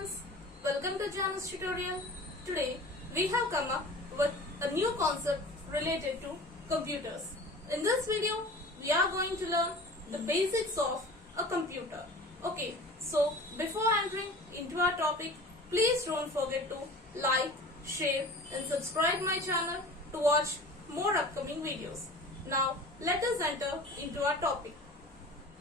students, welcome to Janus tutorial. Today we have come up with a new concept related to computers. In this video we are going to learn the basics of a computer. Okay, so before entering into our topic, please don't forget to like, share and subscribe my channel to watch more upcoming videos. Now let us enter into our topic.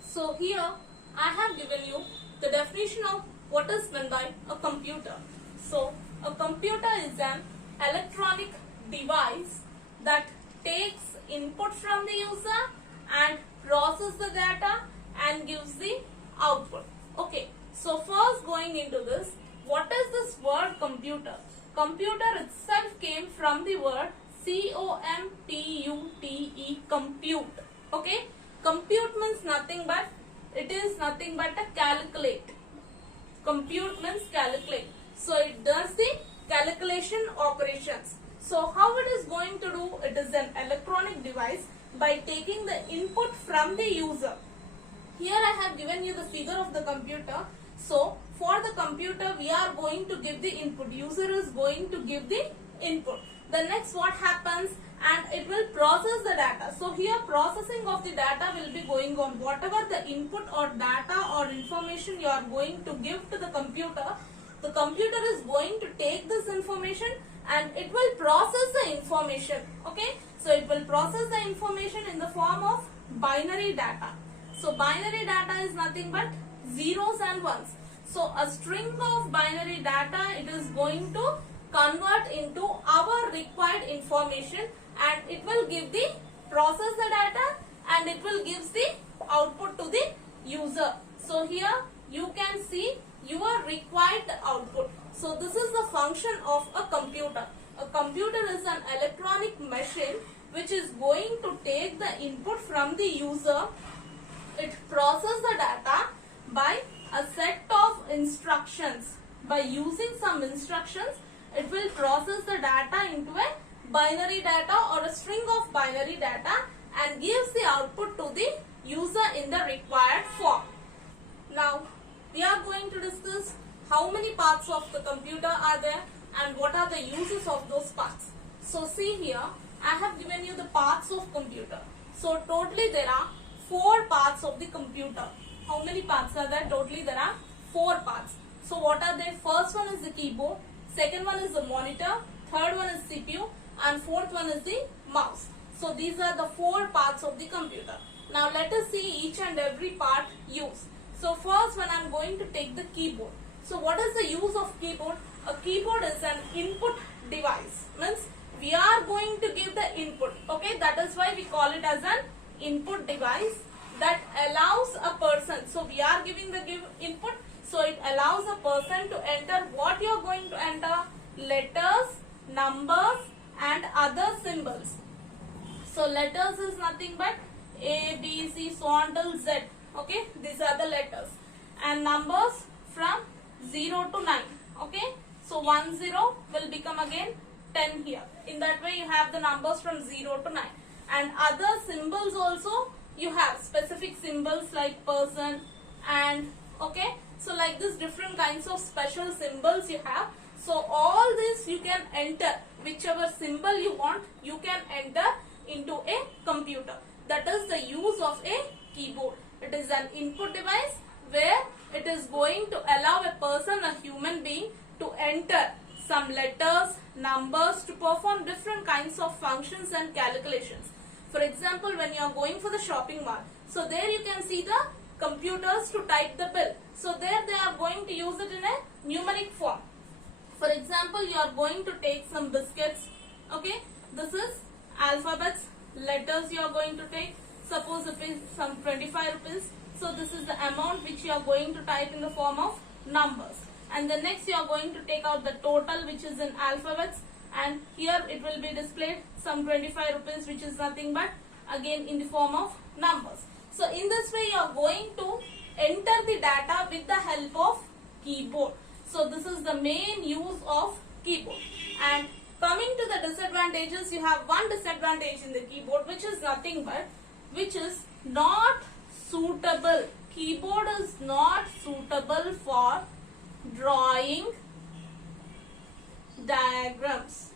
So here I have given you the definition of what is meant by a computer. So a computer is an electronic device that takes input from the user and processes the data and gives the output. Okay, so first going into this, what is this word computer? Computer itself came from the word C-O-M-P-U-T-E, compute. Okay, compute means nothing but, it is nothing but a calculate. Compute means calculate. So it does the calculation operations. So how it is going to do? It is an electronic device by taking the input from the user. Here I have given you the figure of the computer. So for the computer we are going to give the input. User is going to give the input. The next what happens, and it will process the data. So here processing of the data will be going on. Whatever the input or data or information you are going to give to the computer is going to take this information and it will process the information. Okay, so it will process the information in the form of binary data. So binary data is nothing but zeros and ones. So a string of binary data, it is going to convert into our required information and it will give the process the data and it will give the output to the user. So here you can see your required output. So this is the function of a computer. A computer is an electronic machine which is going to take the input from the user. It processes the data by a set of instructions. By using some instructions, it will process the data into a binary data or a string of binary data and gives the output to the user in the required form. Now we are going to discuss how many parts of the computer are there and what are the uses of those parts. So see here, I have given you the parts of computer. So totally there are 4 parts of the computer. How many parts are there? Totally there are 4 parts. So what are they? First one is the keyboard, second one is the monitor, third one is CPU and fourth one is the mouse. So these are the 4 parts of the computer. Now let us see each and every part used. So first when I am going to take the keyboard. So what is the use of keyboard? A keyboard is an input device. Means we are going to give the input. Okay, that is why we call it as an input device that allows a person. So we are giving the input. So it allows a person to enter what you are going to enter. Letters, numbers and other symbols. So letters is nothing but A, B, C, so on till Z. Okay, these are the letters. And numbers from 0 to 9. Okay, so 10 will become again 10 here. In that way you have the numbers from 0 to 9. And other symbols also you have specific symbols like person and okay. So like this different kinds of special symbols you have. So all this you can enter, whichever symbol you want, you can enter into a computer. That is the use of a keyboard. It is an input device where it is going to allow a person, a human being, to enter some letters, numbers to perform different kinds of functions and calculations. For example, when you are going for the shopping mall, so there you can see the computers to type the bill. So there they are going to use it in a numeric form. For example, you are going to take some biscuits. Okay, this is alphabets, letters you are going to take. Suppose it is some 25 rupees. So this is the amount which you are going to type in the form of numbers. And the next you are going to take out the total which is in alphabets. And here it will be displayed some 25 rupees which is nothing but again in the form of numbers. So in this way you are going to enter the data with the help of keyboard. So this is the main use of keyboard. And coming to the disadvantages, you have one disadvantage in the keyboard which is nothing but, which is not suitable. Keyboard is not suitable for drawing diagrams.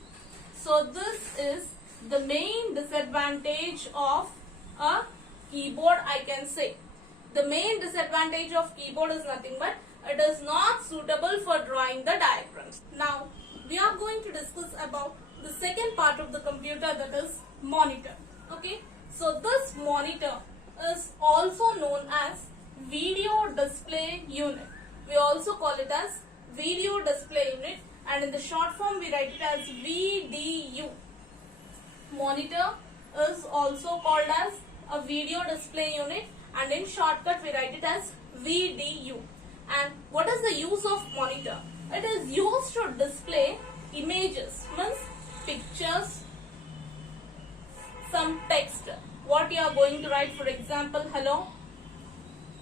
So this is the main disadvantage of a keyboard, I can say. The main disadvantage of keyboard is nothing but it is not suitable for drawing the diagrams. Now we are going to discuss about the second part of the computer, that is monitor. Okay, so this monitor is also known as video display unit. We also call it as video display unit, and in the short form we write it as VDU. Monitor is also called as a video display unit, and in shortcut we write it as VDU. And what is the use of monitor? It is used to display images, means pictures, some text, what you are going to write, for example, hello,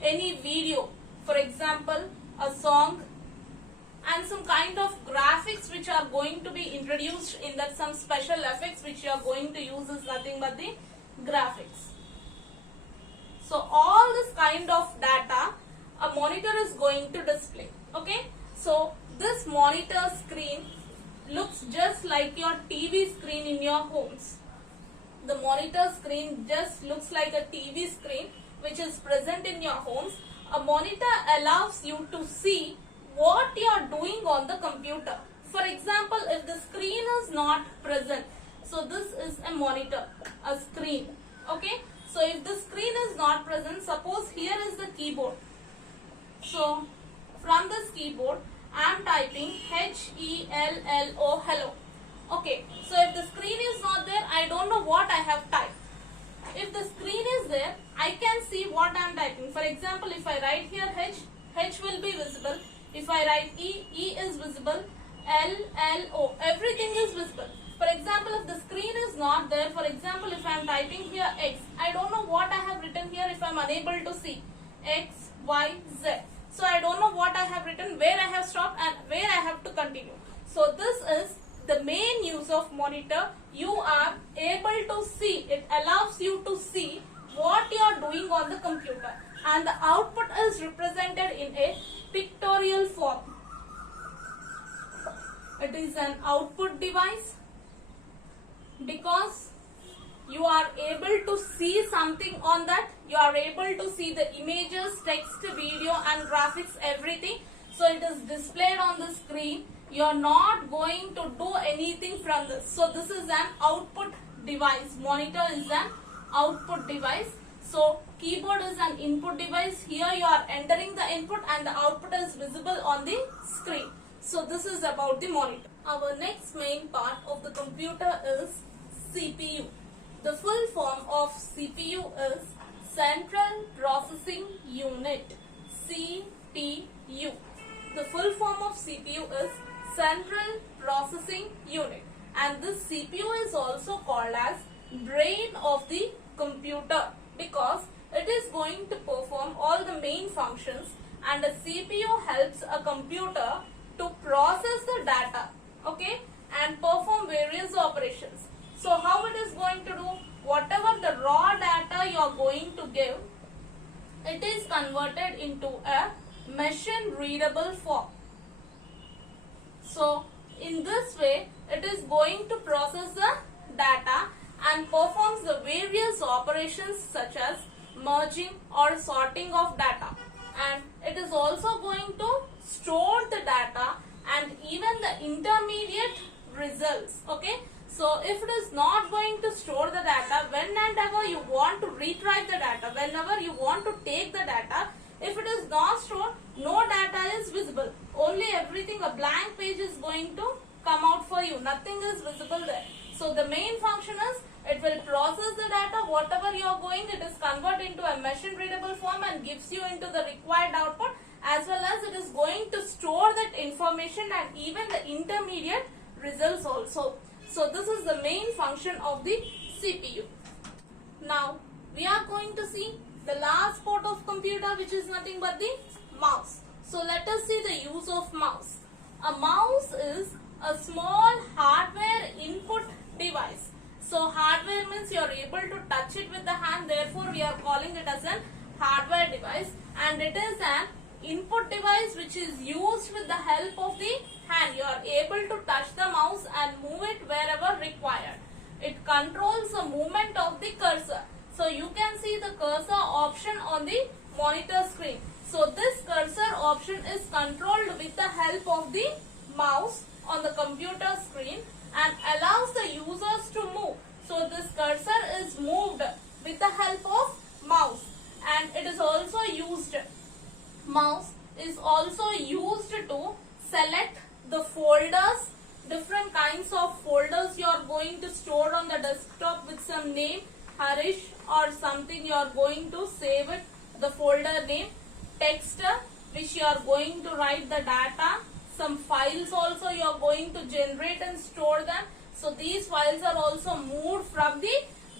any video, for example, a song, and some kind of graphics which are going to be introduced in that, some special effects which you are going to use is nothing but the graphics. So all this kind of data a monitor is going to display. Okay, so this monitor screen looks just like your TV screen in your homes. The monitor screen just looks like a TV screen which is present in your homes. A monitor allows you to see what you are doing on the computer. For example, if the screen is not present, so this is a monitor, a screen. Okay, so if the screen is not present, suppose here is the keyboard. So from this keyboard I am typing HELLO, hello. Okay, so if the screen is not there, I don't know what I have typed. If the screen is there, I can see what I am typing. For example, if I write here H will be visible. If I write E is visible. LLO, everything is visible. For example, if the screen is not there, for example, if I am typing here X, I don't know what I have written here if I am unable to see. X, Y, Z. So I don't know what I have written, where I have stopped and where I have to continue. So this is the main use of monitor. You are able to see, it allows you to see what you are doing on the computer, and the output is represented in a pictorial form. It is an output device because you are able to see something on that. You are able to see the images, text, video and graphics, everything. So it is displayed on the screen. You are not going to do anything from this. So this is an output device. Monitor is an output device. So keyboard is an input device. Here you are entering the input and the output is visible on the screen. So this is about the monitor. Our next main part of the computer is CPU. The full form of CPU is Central Processing Unit, CPU. The full form of CPU is Central Processing Unit, and this CPU is also called as brain of the computer because it is going to perform all the main functions, and a CPU helps a computer to process the data, okay, and perform various operations. So how it is going to do? Whatever the raw data you are going to give, it is converted into a machine readable form. So in this way, it is going to process the data and performs the various operations such as merging or sorting of data, and it is also going to store the data and even the intermediate results. Okay, so if it is not going to store the data, whenever you want to retrieve the data, whenever you want to take the data, if it is not stored, no data is visible. Only everything, a blank page is going to come out for you. Nothing is visible there. So the main function is it will process the data, whatever you are going, it is converted into a machine readable form and gives you into the required output, as well as it is going to store that information and even the intermediate results also. So this is the main function of the CPU. Now we are going to see the last part of computer, which is nothing but the mouse. So let us see the use of mouse. A mouse is a small hardware input device. So hardware means you are able to touch it with the hand, therefore we are calling it as an hardware device, and it is an input device which is used with the help of the hand. You are able to touch the mouse and move it wherever required. It controls the movement of the cursor. So you can see the cursor option on the monitor screen. So this cursor option is controlled with the help of the mouse on the computer screen and allows the users to move. So this cursor is moved with the help of mouse, and it is also used, mouse is also used to select the folders, different kinds of folders you are going to store on the desktop with some name, Harish or something, you are going to save it, the folder name, text which you are going to write the data, some files also you are going to generate and store them. So these files are also moved from the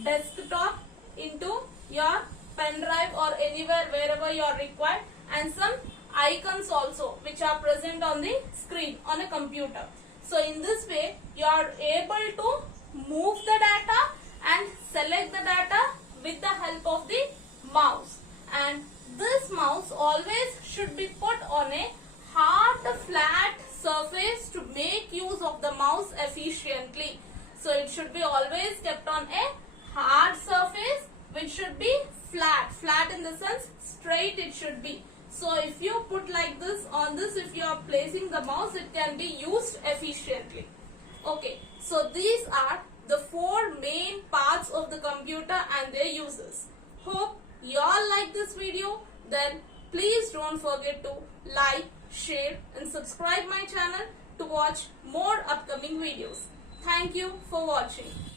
desktop into your pen drive or anywhere wherever you are required, and some icons also which are present on the screen on a computer. So in this way you are able to move the data and select the data with the help of the mouse. And this mouse always should be put on a hard flat surface to make use of the mouse efficiently. So it should be always kept on a hard surface which should be flat in the sense straight it should be. So if you put like this on this, if you are placing the mouse, it can be used efficiently. Okay, so these are the 4 main parts of the computer and their uses. Hope you all like this video. Then please don't forget to like, share and subscribe my channel to watch more upcoming videos. Thank you for watching.